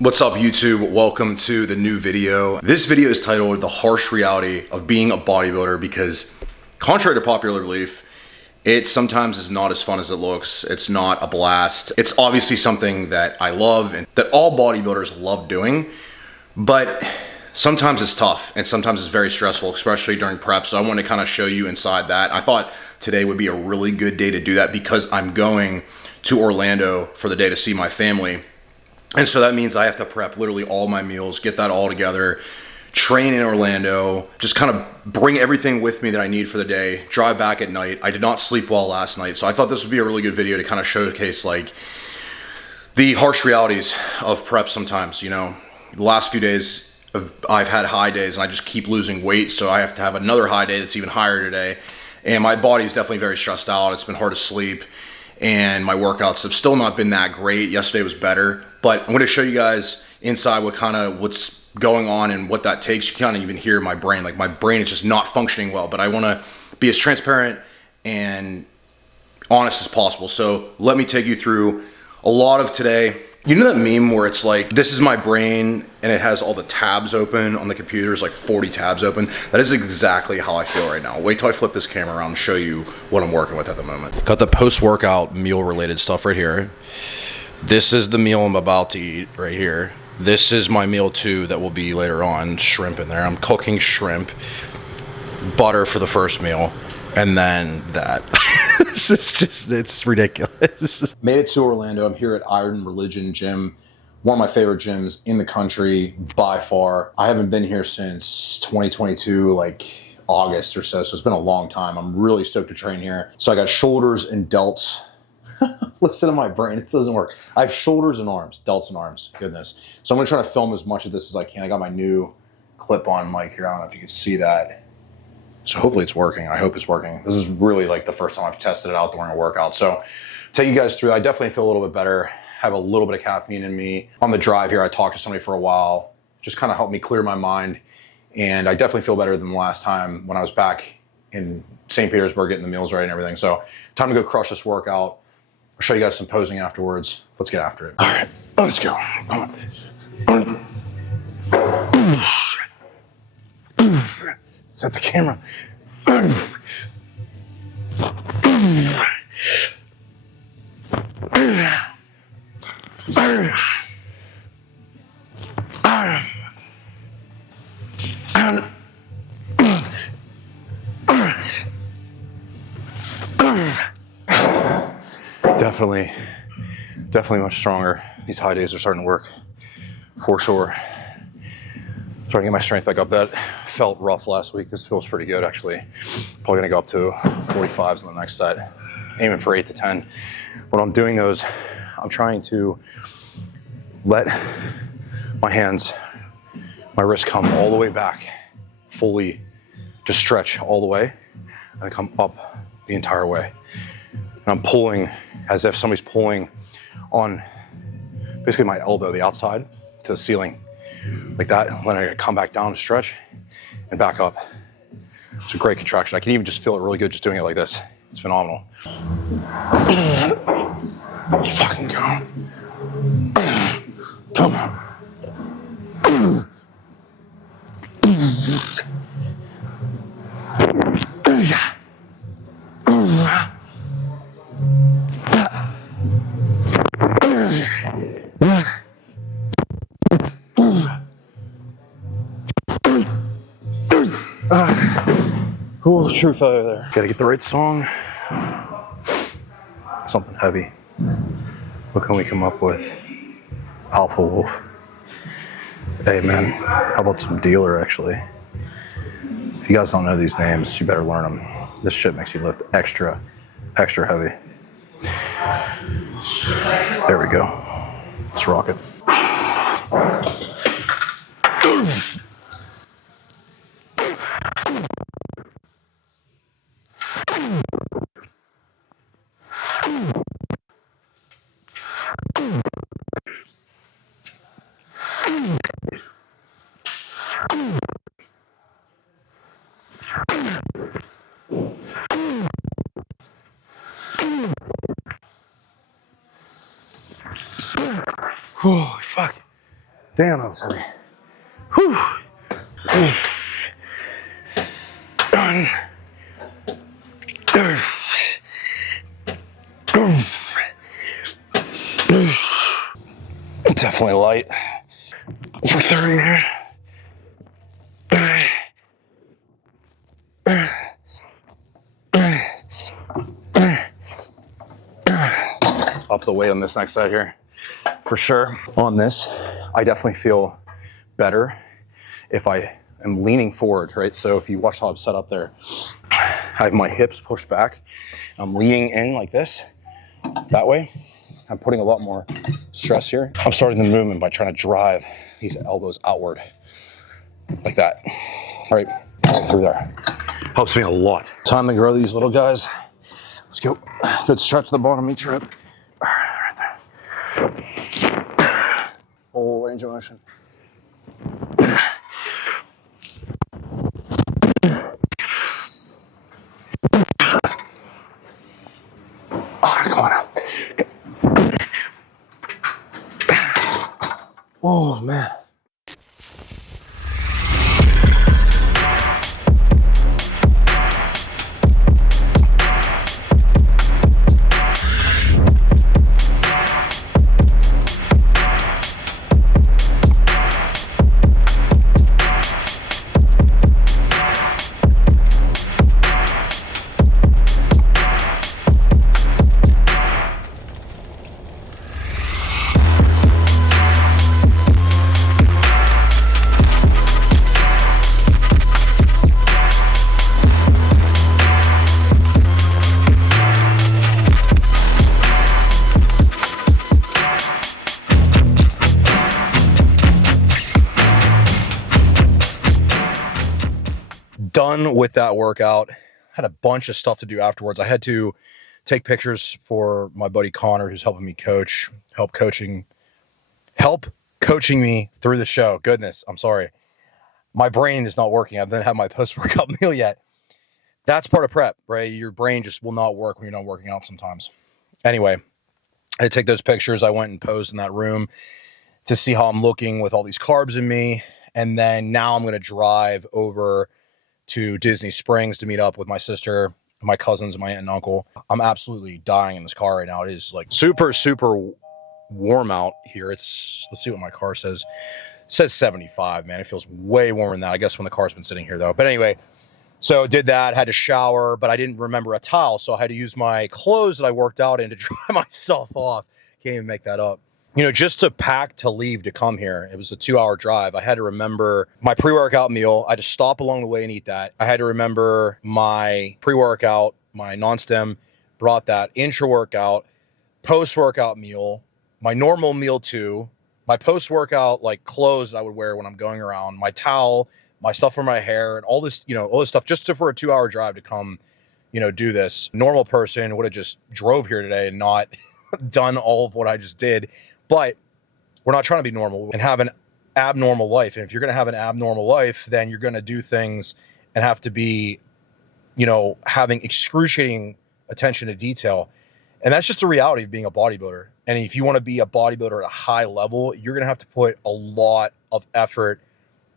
What's up YouTube? Welcome to the new video. This video is titled The Harsh Reality of Being a Bodybuilder because contrary to popular belief, it sometimes is not as fun as it looks. It's not a blast. It's obviously something that I love and that all bodybuilders love doing, but sometimes it's tough and sometimes it's very stressful, especially during prep. So I want to kind of show you inside that. I thought today would be a really good day to do that because I'm going to Orlando for the day to see my family. And so that means I have to prep literally all my meals, get that all together, train in Orlando, just kind of bring everything with me that I need for the day, drive back at night. I did not sleep well last night, so I thought this would be a really good video to kind of showcase like the harsh realities of prep sometimes. You know, the last few days I've had high days and I just keep losing weight, so I have to have another high day that's even higher today. And my body is definitely very stressed out. It's been hard to sleep. And my workouts have still not been that great. Yesterday was better, but I'm going to show you guys inside what's going on and what that takes. You can't even hear my brain. Like my brain is just not functioning well, but I want to be as transparent and honest as possible. So let me take you through a lot of today. You know that meme where it's like, this is my brain and it has all the tabs open on the computer, there's like 40 tabs open. That is exactly how I feel right now. Wait till I flip this camera around and show you what I'm working with at the moment. Got the post-workout meal related stuff right here. This is the meal I'm about to eat right here. This is my meal too that will be later on, shrimp in there. I'm cooking shrimp, butter for the first meal, and then that. This is just, it's ridiculous. Made it to Orlando. I'm here at Iron Religion Gym, one of my favorite gyms in the country by far. I haven't been here since 2022, like August or so it's been a long time. I'm really stoked to train here. So I got shoulders and delts. Listen to my brain, it doesn't work. I have shoulders and arms, delts and arms, goodness. So I'm gonna try to film as much of this as I can. I got my new clip-on mic here. I don't know if you can see that. So hopefully it's working. I hope it's working. This is really like the first time I've tested it out during a workout. So take you guys through, I definitely feel a little bit better. Have a little bit of caffeine in me. On the drive here, I talked to somebody for a while, just kind of helped me clear my mind. And I definitely feel better than the last time when I was back in St. Petersburg getting the meals right and everything. So time to go crush this workout. I'll show you guys some posing afterwards. Let's get after it. All right, let's go. Set the camera. Definitely much stronger. These high days are starting to work for sure. Trying to get my strength back up. That felt rough last week. This feels pretty good actually. Probably gonna go up to 45s on the next set. Aiming for 8 to 10. When I'm doing those, I'm trying to let my hands, my wrists come all the way back, fully just stretch all the way, and come up the entire way. And I'm pulling as if somebody's pulling on basically my elbow, the outside, to the ceiling. Like that, and then I come back down, stretch, and back up. It's a great contraction. I can even just feel it really good just doing it like this. It's phenomenal. Let's fucking go. Come on. Oh, true failure there. Gotta get the right song. Something heavy. What can we come up with? Alpha Wolf. Hey man, how about some Dealer actually? If you guys don't know these names, you better learn them. This shit makes you lift extra heavy. There we go. Let's rock it. Oh, fuck. Damn, that was heavy. Whew. Definitely light. Over 30 here. Up the weight on this next side here, for sure. On this, I definitely feel better if I am leaning forward, right? So if you watch how I'm set up there, I have my hips pushed back. I'm leaning in like this, that way. I'm putting a lot more stress here. I'm starting the movement by trying to drive these elbows outward, like that. All right, through there. Helps me a lot. Time to grow these little guys. Let's go. Good stretch at the bottom each rep. Right there. Full range of motion. Oh, come on out. Oh, man. Done with that workout. Had a bunch of stuff to do afterwards. I had to take pictures for my buddy Connor, who's helping me coach, help coaching me through the show. Goodness, I'm sorry. My brain is not working. I haven't had my post-workout meal yet. That's part of prep, right? Your brain just will not work when you're not working out sometimes. Anyway, I had to take those pictures. I went and posed in that room to see how I'm looking with all these carbs in me. And then now I'm going to drive over to Disney Springs to meet up with my sister, my cousins, and my aunt and uncle. I'm absolutely dying in this car right now. It is like super, super warm out here. Let's see what my car says. It says 75, man. It feels way warmer than that. I guess when the car's been sitting here though. But anyway, so did that, had to shower, but I didn't remember a towel. So I had to use my clothes that I worked out in to dry myself off. Can't even make that up. You know, just to pack to leave to come here, it was a 2-hour drive. I had to remember my pre-workout meal. I had to stop along the way and eat that. I had to remember my pre-workout, my non-stem, brought that, intra-workout, post-workout meal, my normal meal too, my post-workout like clothes that I would wear when I'm going around, my towel, my stuff for my hair, and all this, all this stuff just for a 2-hour drive to come, do this. Normal person would have just drove here today and not done all of what I just did. But we're not trying to be normal and have an abnormal life. And if you're going to have an abnormal life, then you're going to do things and have to be, having excruciating attention to detail. And that's just the reality of being a bodybuilder. And if you want to be a bodybuilder at a high level, you're going to have to put a lot of effort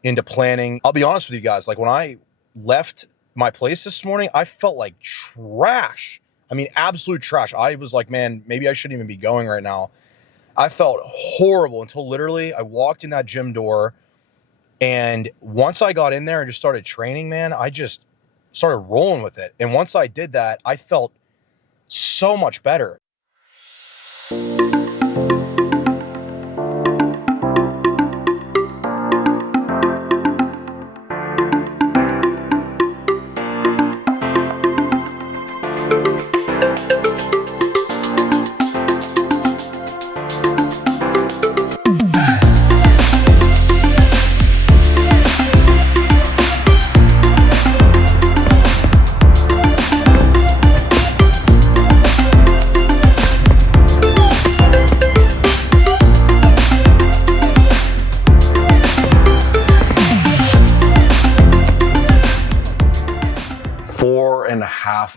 into planning. I'll be honest with you guys. Like when I left my place this morning, I felt like trash. I mean, absolute trash. I was like, man, maybe I shouldn't even be going right now. I felt horrible until literally I walked in that gym door, and once I got in there and just started training, man, I just started rolling with it. And once I did that, I felt so much better.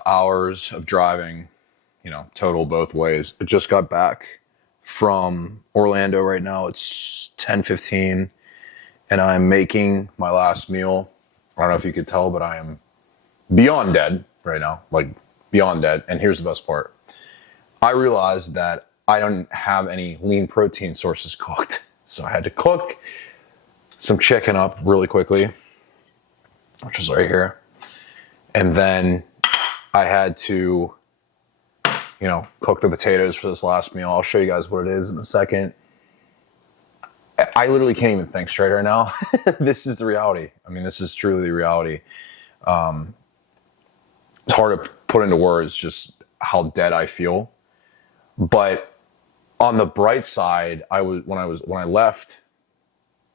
Hours of driving, total both ways. I just got back from Orlando right now. It's 10:15 and I'm making my last meal. I don't know if you could tell, but I am beyond dead right now, like beyond dead. And here's the best part. I realized that I don't have any lean protein sources cooked. So I had to cook some chicken up really quickly, which is right here. And then I had to, cook the potatoes for this last meal. I'll show you guys what it is in a second. I literally can't even think straight right now. This is the reality. I mean, this is truly the reality. It's hard to put into words just how dead I feel. But on the bright side, when I left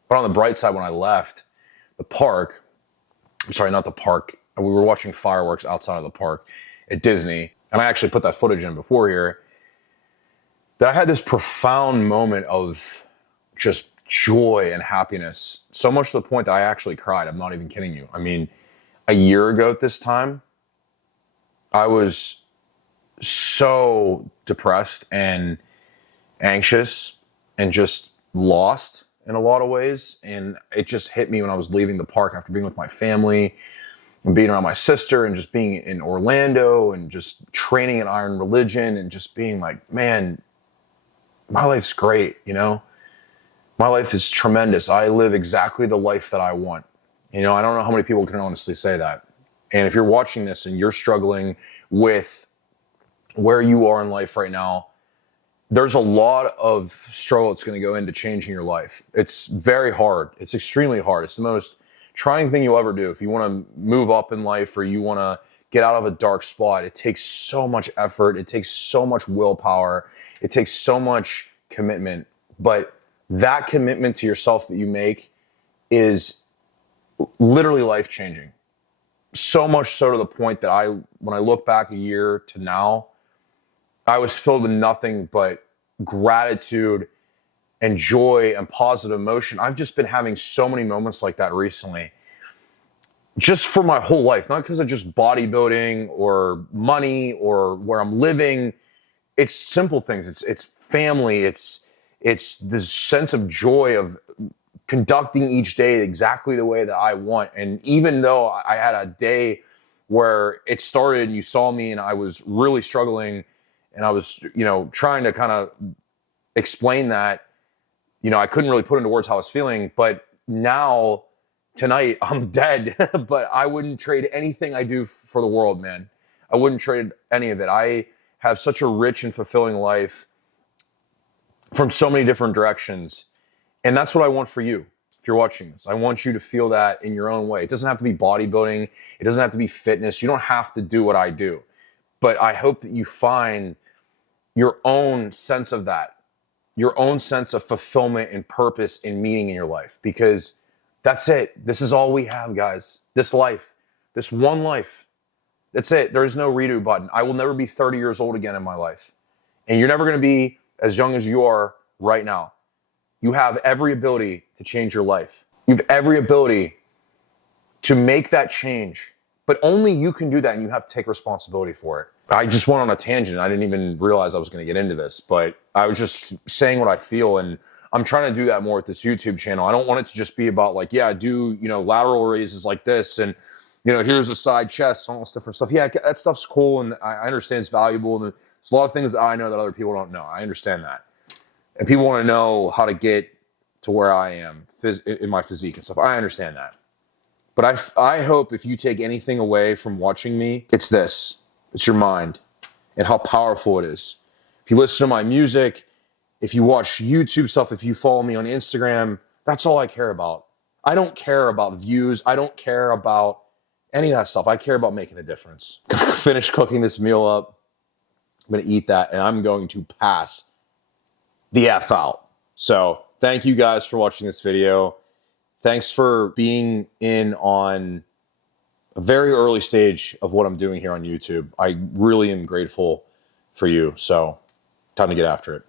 the park, I'm sorry, not the park. We were watching fireworks outside of the park at Disney. And I actually put that footage in before here. That I had this profound moment of just joy and happiness. So much to the point that I actually cried. I'm not even kidding you. I mean, a year ago at this time, I was so depressed and anxious and just lost in a lot of ways. And it just hit me when I was leaving the park after being with my family and being around my sister and just being in Orlando and just training at Iron Religion and just being like, man, my life's great, My life is tremendous. I live exactly the life that I want. I don't know how many people can honestly say that. And if you're watching this and you're struggling with where you are in life right now, there's a lot of struggle that's going to go into changing your life. It's very hard. It's extremely hard. It's the most trying thing you'll ever do. If you want to move up in life or you want to get out of a dark spot, it takes so much effort. It takes so much willpower. It takes so much commitment. But that commitment to yourself that you make is literally life-changing. So much so to the point that when I look back a year to now, I was filled with nothing but gratitude and joy and positive emotion. I've just been having so many moments like that recently, just for my whole life, not because of just bodybuilding or money or where I'm living. It's simple things. It's family. It's this sense of joy of conducting each day exactly the way that I want. And even though I had a day where it started and you saw me and I was really struggling and I was, trying to kind of explain that, I couldn't really put into words how I was feeling. But now, tonight, I'm dead. But I wouldn't trade anything I do for the world, man. I wouldn't trade any of it. I have such a rich and fulfilling life from so many different directions. And that's what I want for you. If you're watching this, I want you to feel that in your own way. It doesn't have to be bodybuilding. It doesn't have to be fitness. You don't have to do what I do. But I hope that you find your own sense of that, your own sense of fulfillment and purpose and meaning in your life. Because that's it. This is all we have, guys. This life, this one life. That's it. There is no redo button. I will never be 30 years old again in my life. And you're never going to be as young as you are right now. You have every ability to change your life. You have every ability to make that change. But only you can do that, and you have to take responsibility for it. I just went on a tangent. I didn't even realize I was going to get into this, but I was just saying what I feel, and I'm trying to do that more with this YouTube channel. I don't want it to just be about like, yeah, do, lateral raises like this, and, here's a side chest, all this different stuff. Yeah, that stuff's cool, and I understand it's valuable, and there's a lot of things that I know that other people don't know. I understand that. And people want to know how to get to where I am in my physique and stuff. I understand that. But I hope if you take anything away from watching me, it's this. It's your mind and how powerful it is. If you listen to my music, if you watch YouTube stuff, if you follow me on Instagram, that's all I care about. I don't care about views. I don't care about any of that stuff. I care about making a difference. Finish cooking this meal up. I'm going to eat that and I'm going to pass the F out. So thank you guys for watching this video. Thanks for being in on a very early stage of what I'm doing here on YouTube. I really am grateful for you. So time to get after it.